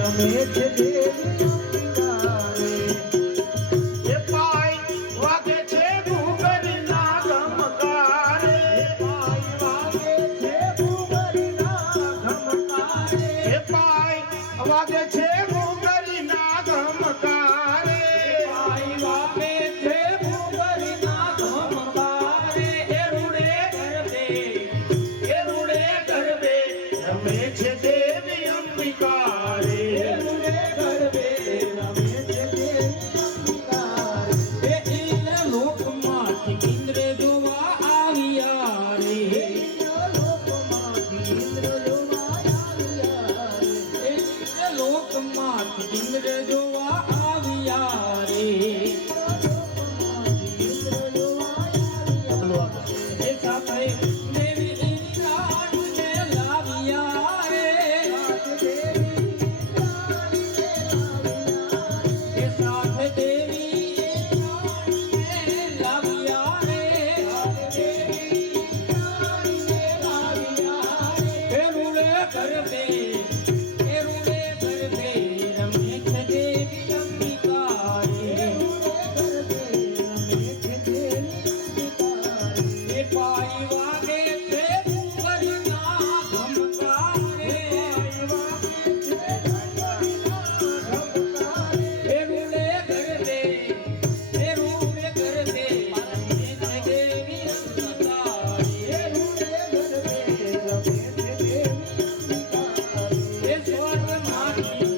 રમે છે દેવી અંબિકારે એ પાય વાગે છે ઘૂઘરના ગમકારે પાય વાગે છે ઘૂઘરના ઘમકારે એ પાય વાગે છે ઘૂઘરના ગમકારે પાય વાગે છે ઘૂઘરના ઘમકારે એ રૂડે ગરબે રમે છે દેવી અંબિકારે રૂડે ગરબે રમે છે દેવી અંબિકારે એ ઇન્દ્ર લોકમાંથી ઇન્દ્ર જોવા આવ્યા રે લોકમાંથી ઇન્દ્ર જોવા આવ્યા રે એ ઇન્દ્ર લોકમાંથી ઇન્દ્ર જોવા આવ્યા રે એ સાથે દેવી ઇન્દ્રાણીને લાવ્યા રે એ સાથે દેવી ઇન્દ્રાણીને લાવ્યા રે એ રૂડે ગરબે રમે છે દેવી અંબિકારે એ પાય વાગે છે ઘૂઘરના ઘમકારે એ રૂડે ગરબે રમે છે દેવી અંબિકારે એ સ્વર્ગમાંથી